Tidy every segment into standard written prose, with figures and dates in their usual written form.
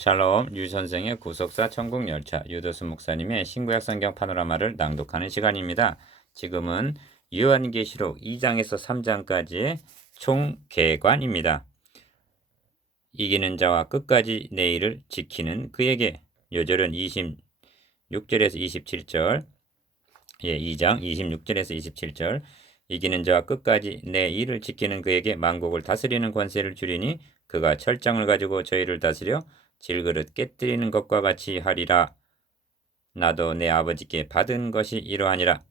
샬롬, 유 선생의 구속사 천국열차, 유도수 목사님의 신구약 성경 파노라마를 낭독하는 시간입니다. 지금은 요한계시록 2장에서 3장까지의 총개관입니다. 이기는 자와 끝까지 내 일을 지키는 그에게. 요절은 26절에서 27절, 2장 26절에서 27절. 이기는 자와 끝까지 내 일을 지키는 그에게 만국을 다스리는 권세를 주리니 그가 철장을 가지고 저희를 다스려 질그릇 깨뜨리는 것과 같이 하리라. 나도 내 아버지께 받은 것이 이러하니라.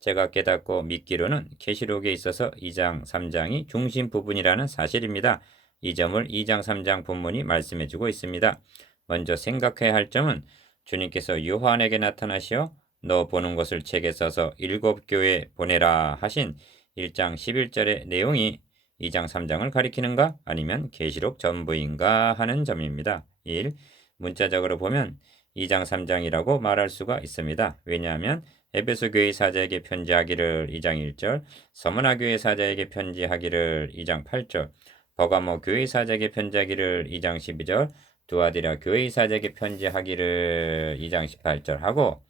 제가 깨닫고 믿기로는 계시록에 있어서 2장 3장이 중심 부분이라는 사실입니다. 이 점을 2장 3장 본문이 말씀해주고 있습니다. 먼저 생각해야 할 점은 주님께서 요한에게 나타나시어 너 보는 것을 책에 써서 7교회에 보내라 하신 1장 11절의 내용이 2장 3장을 가리키는가 아니면 계시록 전부인가 하는 점입니다. 1. 문자적으로 보면 2장 3장이라고 말할 수가 있습니다. 왜냐하면 에베소 교회 사자에게 편지하기를 2장 1절, 서문화 교회 사자에게 편지하기를 2장 8절, 버가모 교회 사자에게 편지하기를 2장 12절, 두아디라 교회 사자에게 편지하기를 2장 18절 하고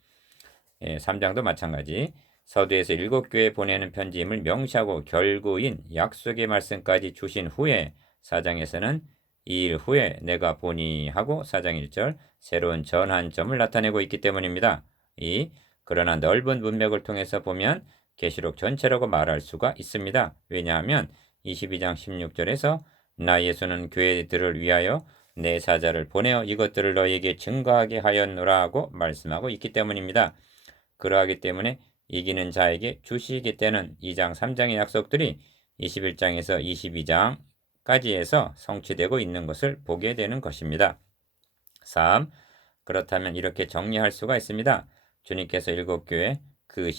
3장도 마찬가지 서두에서 7교회에 보내는 편지임을 명시하고 결구인 약속의 말씀까지 주신 후에 4장에서는 2일 후에 내가 보니 하고 4장 1절 새로운 전환점을 나타내고 있기 때문입니다. 그러나 넓은 문맥을 통해서 보면 계시록 전체라고 말할 수가 있습니다. 왜냐하면 22장 16절에서 나 예수는 교회들을 위하여 내 사자를 보내어 이것들을 너희에게 증거하게 하였노라고 말씀하고 있기 때문입니다. 그러하기 때문에 이기는 자에게 주시겠다는 2장 3장의 약속들이 21장에서 22장까지에서 성취되고 있는 것을 보게 되는 것입니다. 3. 그렇다면 이렇게 정리할 수가 있습니다. 주님께서 7교회 그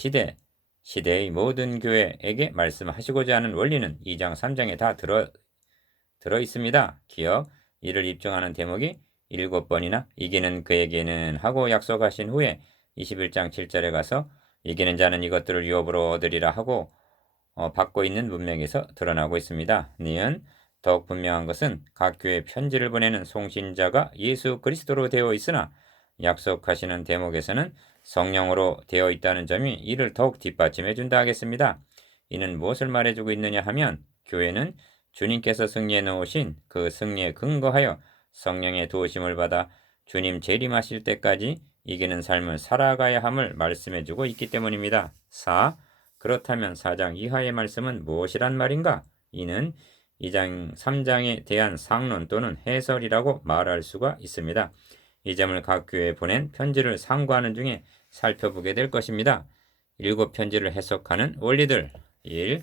시대의 모든 교회에게 말씀하시고자 하는 원리는 2장 3장에 다 들어 있습니다. 기억, 이를 입증하는 대목이 7번이나 이기는 그에게는 하고 약속하신 후에 21장 7절에 가서 이기는 자는 이것들을 유업으로 얻으리라 하고 받고 있는 문맥에서 드러나고 있습니다. 니은 더욱 분명한 것은 각 교회 편지를 보내는 송신자가 예수 그리스도로 되어 있으나 약속하시는 대목에서는 성령으로 되어 있다는 점이 이를 더욱 뒷받침해 준다 하겠습니다. 이는 무엇을 말해주고 있느냐 하면 교회는 주님께서 승리해 놓으신 그 승리에 근거하여 성령의 도우심을 받아 주님 재림하실 때까지 이기는 삶을 살아가야 함을 말씀해주고 있기 때문입니다. 4. 그렇다면 4장 이하의 말씀은 무엇이란 말인가? 이는 2장 3장에 대한 상론 또는 해설이라고 말할 수가 있습니다. 이 점을 각 교회에 보낸 편지를 상고하는 중에 살펴보게 될 것입니다. 7편지를 해석하는 원리들. 1.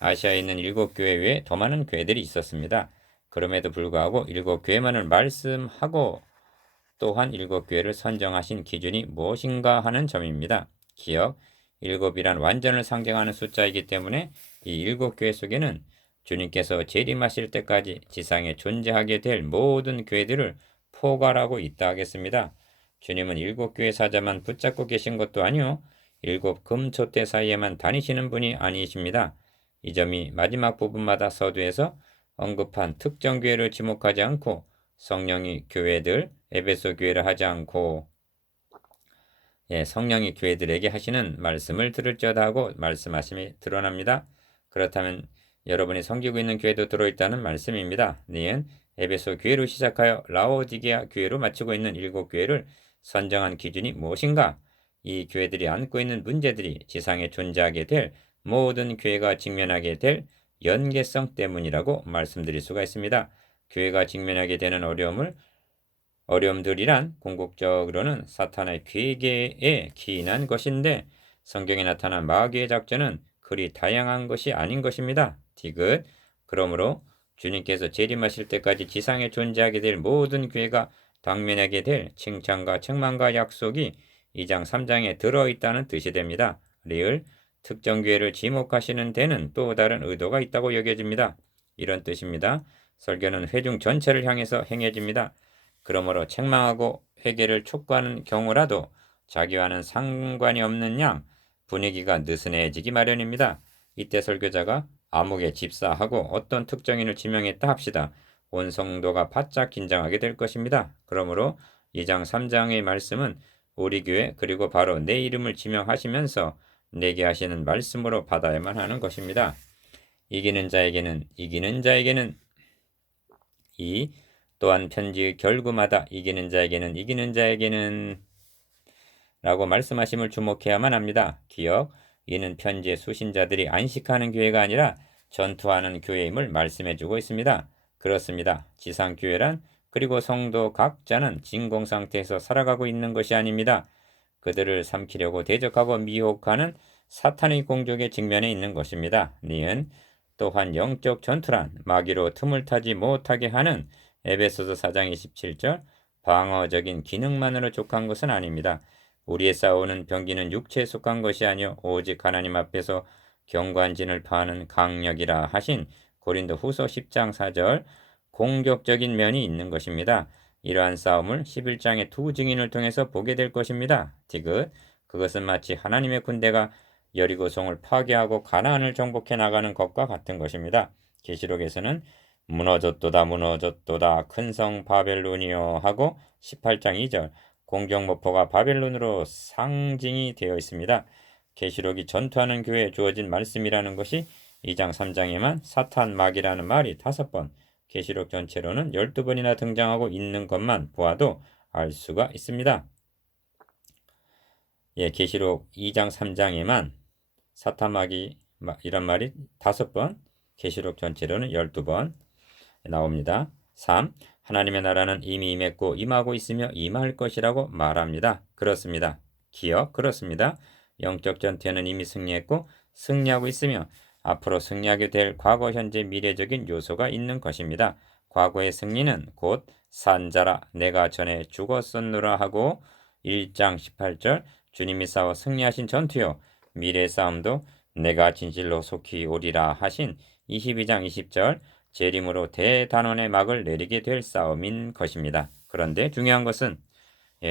아시아에 있는 7교회 외에 더 많은 교회들이 있었습니다. 그럼에도 불구하고 7교회만을 말씀하고 또한 7교회를 선정하신 기준이 무엇인가 하는 점입니다. 기억, 7이란 완전을 상징하는 숫자이기 때문에 이 7교회 속에는 주님께서 재림하실 때까지 지상에 존재하게 될 모든 교회들을 포괄하고 있다 하겠습니다. 주님은 7교회 사자만 붙잡고 계신 것도 아니요 7 금초대 사이에만 다니시는 분이 아니십니다. 이 점이 마지막 부분마다 서두에서 언급한 특정 교회를 지목하지 않고 성령이 교회들, 에베소 교회를 하지 않고 성령이 교회들에게 하시는 말씀을 들을지어다 하고 말씀하심이 드러납니다. 그렇다면 여러분이 섬기고 있는 교회도 들어있다는 말씀입니다. 니은 에베소 교회로 시작하여 라오디게아 교회로 마치고 있는 7교회를 선정한 기준이 무엇인가? 이 교회들이 안고 있는 문제들이 지상에 존재하게 될 모든 교회가 직면하게 될 연계성 때문이라고 말씀드릴 수가 있습니다. 교회가 직면하게 되는 어려움들이란 궁극적으로는 사탄의 괴계에 기인한 것인데 성경에 나타난 마귀의 작전은 그리 다양한 것이 아닌 것입니다. 디귿. 그러므로 주님께서 재림하실 때까지 지상에 존재하게 될 모든 교회가 당면하게 될 칭찬과 책망과 약속이 2장 3장에 들어있다는 뜻이 됩니다. 리을. 특정 교회를 지목하시는 데는 또 다른 의도가 있다고 여겨집니다. 이런 뜻입니다. 설교는 회중 전체를 향해서 행해집니다. 그러므로 책망하고 회개를 촉구하는 경우라도 자기와는 상관이 없는 양 분위기가 느슨해지기 마련입니다. 이때 설교자가 암흑에 집사하고 어떤 특정인을 지명했다 합시다. 온 성도가 바짝 긴장하게 될 것입니다. 그러므로 2장 3장의 말씀은 우리 교회 그리고 바로 내 이름을 지명하시면서 내게 하시는 말씀으로 받아야만 하는 것입니다. 이기는 자에게는 이 또한 편지의 결구마다 이기는 자에게는 라고 말씀하심을 주목해야만 합니다. 기억, 이는 편지의 수신자들이 안식하는 교회가 아니라 전투하는 교회임을 말씀해주고 있습니다. 그렇습니다. 지상교회란 그리고 성도 각자는 진공상태에서 살아가고 있는 것이 아닙니다. 그들을 삼키려고 대적하고 미혹하는 사탄의 공격에 직면해 있는 것입니다. 니은 또한 영적 전투란 마귀로 틈을 타지 못하게 하는 에베소서 4장 27절 방어적인 기능만으로 족한 것은 아닙니다. 우리의 싸우는 병기는 육체에 속한 것이 아니요 오직 하나님 앞에서 경관진을 파하는 강력이라 하신 고린도 후서 10장 4절 공격적인 면이 있는 것입니다. 이러한 싸움을 11장의 두 증인을 통해서 보게 될 것입니다. 디귿 그것은 마치 하나님의 군대가 여리고성을 파괴하고 가나안을 정복해 나가는 것과 같은 것입니다. 계시록에서는 무너졌도다 큰 성 바벨론이여 하고 18장 2절 공격모포가 바벨론으로 상징이 되어 있습니다. 계시록이 전투하는 교회에 주어진 말씀이라는 것이 2장 3장에만 사탄 마귀라는 말이 5번, 계시록 전체로는 12번이나 등장하고 있는 것만 보아도 알 수가 있습니다. 계시록 2장 3장에만 사탄 마귀 이란 말이 5번, 계시록 전체로는 12번 나옵니다. 3. 하나님의 나라는 이미 임했고 임하고 있으며 임할 것이라고 말합니다. 그렇습니다. 기억 그렇습니다. 영적 전투에는 이미 승리했고 승리하고 있으며 앞으로 승리하게 될 과거, 현재, 미래적인 요소가 있는 것입니다. 과거의 승리는 곧 산자라 내가 전에 죽었었노라 하고 1장 18절 주님이 싸워 승리하신 전투요. 미래의 싸움도 내가 진실로 속히 오리라 하신 22장 20절 재림으로 대단원의 막을 내리게 될 싸움인 것입니다. 그런데 중요한 것은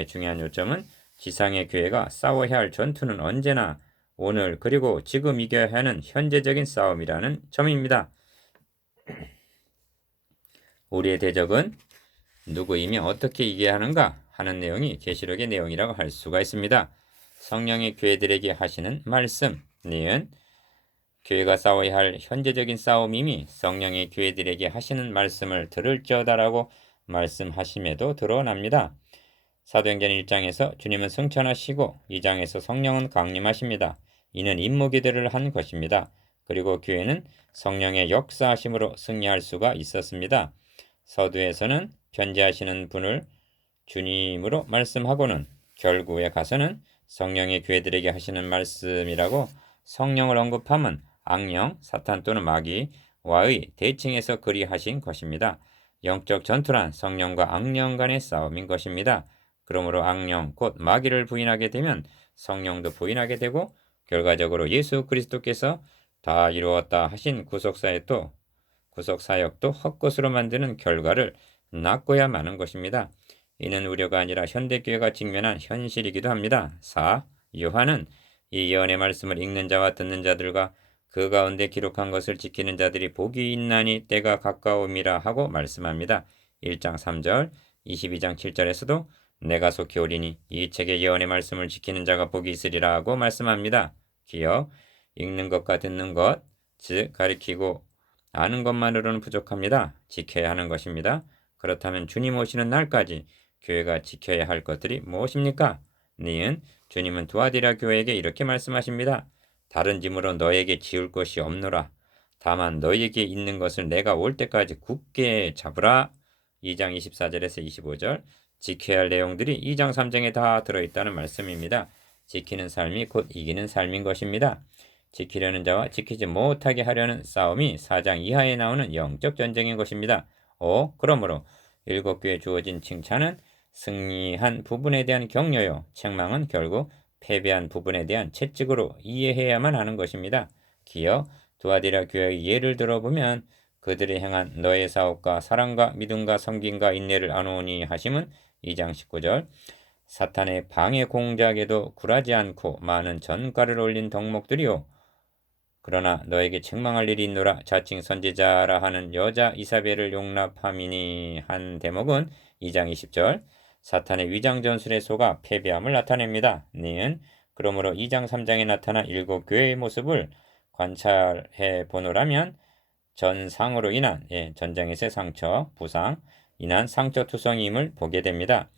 중요한 요점은 지상의 교회가 싸워야 할 전투는 언제나 오늘 그리고 지금 이겨야 하는 현재적인 싸움이라는 점입니다. 우리의 대적은 누구이며 어떻게 이겨야 하는가 하는 내용이 계시록의 내용이라고 할 수가 있습니다. 성령의 교회들에게 하시는 말씀, 니은 교회가 싸워야 할 현재적인 싸움임이 성령의 교회들에게 하시는 말씀을 들을지어다라고 말씀하심에도 드러납니다. 사도행전 1장에서 주님은 승천하시고 2장에서 성령은 강림하십니다. 이는 임무기들을 한 것입니다. 그리고 교회는 성령의 역사하심으로 승리할 수가 있었습니다. 서두에서는 편지하시는 분을 주님으로 말씀하고는 결국에 가서는 성령의 교회들에게 하시는 말씀이라고 성령을 언급함은 악령, 사탄 또는 마귀와의 대칭에서 그리하신 것입니다. 영적 전투란 성령과 악령 간의 싸움인 것입니다. 그러므로 악령, 곧 마귀를 부인하게 되면 성령도 부인하게 되고 결과적으로 예수 그리스도께서 다 이루었다 하신 구속사역도 헛것으로 만드는 결과를 낳고야 마는 것입니다. 이는 우려가 아니라 현대교회가 직면한 현실이기도 합니다. 4. 요한은 이 예언의 말씀을 읽는 자와 듣는 자들과 그 가운데 기록한 것을 지키는 자들이 복이 있나니 때가 가까움이라 하고 말씀합니다. 1장 3절, 22장 7절에서도 내가 속히 오리니 이 책의 예언의 말씀을 지키는 자가 복이 있으리라 하고 말씀합니다. 기억, 읽는 것과 듣는 것, 즉 가리키고 아는 것만으로는 부족합니다. 지켜야 하는 것입니다. 그렇다면 주님 오시는 날까지 교회가 지켜야 할 것들이 무엇입니까? 니은 주님은 두아디라 교회에게 이렇게 말씀하십니다. 다른 짐으로 너에게 지울 것이 없노라. 다만 너에게 있는 것을 내가 올 때까지 굳게 잡으라. 2장 24절에서 25절 지켜야 할 내용들이 2장 3장에 다 들어있다는 말씀입니다. 지키는 삶이 곧 이기는 삶인 것입니다. 지키려는 자와 지키지 못하게 하려는 싸움이 4장 이하에 나오는 영적 전쟁인 것입니다. 그러므로 7교에 주어진 칭찬은 승리한 부분에 대한 격려요. 책망은 결국 패배한 부분에 대한 채찍으로 이해해야만 하는 것입니다. 기억, 두아디라 교회의 예를 들어보면 그들이 행한 너의 사업과 사랑과 믿음과 섬김과 인내를 안오니 하심은 2장 19절 사탄의 방해 공작에도 굴하지 않고 많은 전가를 올린 덕목들이요. 그러나 너에게 책망할 일이 있노라. 자칭 선지자라 하는 여자 이사벨을 용납함이니 한 대목은 2장 20절 사탄의 위장 전술에 속아 패배함을 나타냅니다. 니은 그러므로 2장 3장에 나타난 7교회의 모습을 관찰해 보노라면 전상으로 인한 전장에서의 상처, 부상, 인한 상처투성임을 보게 됩니다.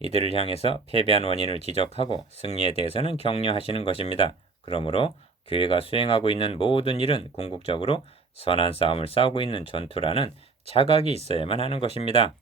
이들을 향해서 패배한 원인을 지적하고 승리에 대해서는 격려하시는 것입니다. 그러므로 교회가 수행하고 있는 모든 일은 궁극적으로 선한 싸움을 싸우고 있는 전투라는 자각이 있어야만 하는 것입니다.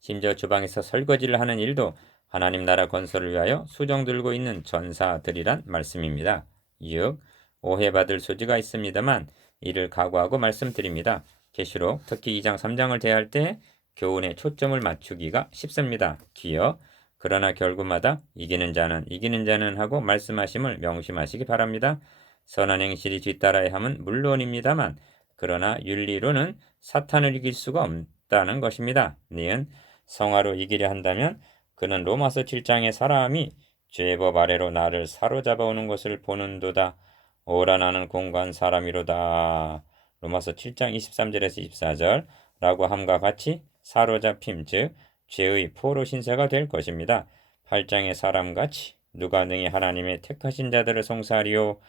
심지어 주방에서 설거지를 하는 일도 하나님 나라 건설을 위하여 수정 들고 있는 전사들이란 말씀입니다. 6. 오해받을 소지가 있습니다만 이를 각오하고 말씀드립니다. 계시록 특히 2장 3장을 대할 때 교훈에 초점을 맞추기가 쉽습니다. 기여 그러나 결국마다 이기는 자는 하고 말씀하심을 명심하시기 바랍니다. 선한 행실이 뒤따라야 함은 물론입니다만 그러나 윤리로는 사탄을 이길 수가 없다는 것입니다. 니은 성화로 이기려 한다면 그는 로마서 7장의 사람이 죄법 아래로 나를 사로잡아오는 것을 보는도다. 오라 나는 공고한 사람이로다. 로마서 7장 23절에서 24절 라고 함과 같이 사로잡힘 즉 죄의 포로 신세가 될 것입니다. 8장의 사람같이 누가 능히 하나님의 택하신 자들을 송사하리요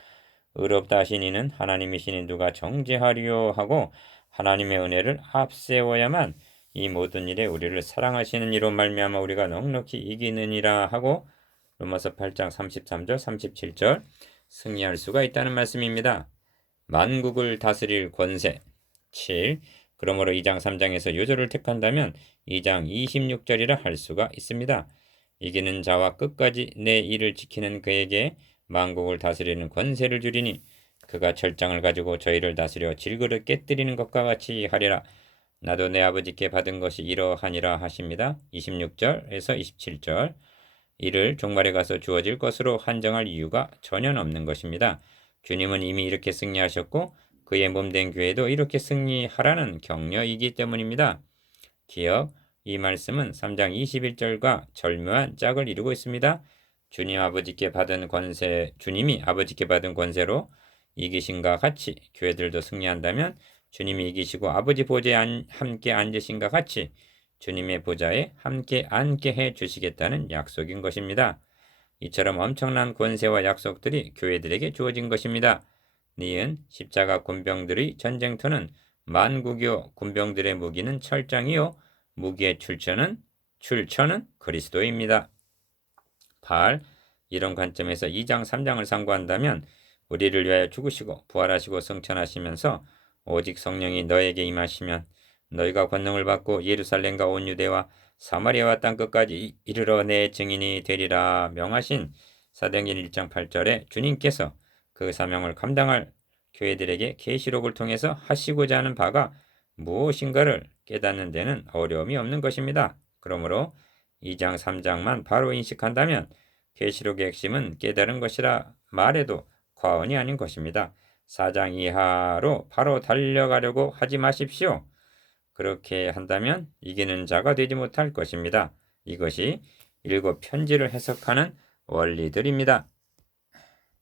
의롭다 하시니는 하나님이시니 누가 정죄하리요 하고 하나님의 은혜를 앞세워야만 이 모든 일에 우리를 사랑하시는 이로 말미암아 우리가 넉넉히 이기느니라 하고 로마서 8장 33절 37절 승리할 수가 있다는 말씀입니다. 만국을 다스릴 권세 7. 그러므로 2장 3장에서 요절을 택한다면 2장 26절이라 할 수가 있습니다. 이기는 자와 끝까지 내 일을 지키는 그에게 만국을 다스리는 권세를 주리니 그가 철장을 가지고 저희를 다스려 질그릇 깨뜨리는 것과 같이 하리라. 나도 내 아버지께 받은 것이 이러하니라 하십니다. 26절에서 27절 이를 종말에 가서 주어질 것으로 한정할 이유가 전혀 없는 것입니다. 주님은 이미 이렇게 승리하셨고 그의 몸된 교회도 이렇게 승리하라는 격려이기 때문입니다. 기억, 이 말씀은 3장 21절과 절묘한 짝을 이루고 있습니다. 주님이 아버지께 받은 권세로 이기신과 같이 교회들도 승리한다면 주님이 이기시고 아버지 보좌에 함께 앉으신과 같이 주님의 보좌에 함께 앉게 해 주시겠다는 약속인 것입니다. 이처럼 엄청난 권세와 약속들이 교회들에게 주어진 것입니다. 니은 십자가 군병들의 전쟁터는 만국이요 군병들의 무기는 철장이요 무기의 출처는 그리스도입니다. 8. 이런 관점에서 2장 3장을 상고한다면 우리를 위하여 죽으시고 부활하시고 승천하시면서 오직 성령이 너에게 임하시면 너희가 권능을 받고 예루살렘과 온 유대와 사마리아와 땅끝까지 이르러 내 증인이 되리라 명하신 사도행전 1장 8절에 주님께서 그 사명을 감당할 교회들에게 계시록을 통해서 하시고자 하는 바가 무엇인가를 깨닫는 데는 어려움이 없는 것입니다. 그러므로 2장 3장만 바로 인식한다면 계시록의 핵심은 깨달은 것이라 말해도 과언이 아닌 것입니다. 4장 이하로 바로 달려가려고 하지 마십시오. 그렇게 한다면 이기는 자가 되지 못할 것입니다. 이것이 7 편지를 해석하는 원리들입니다.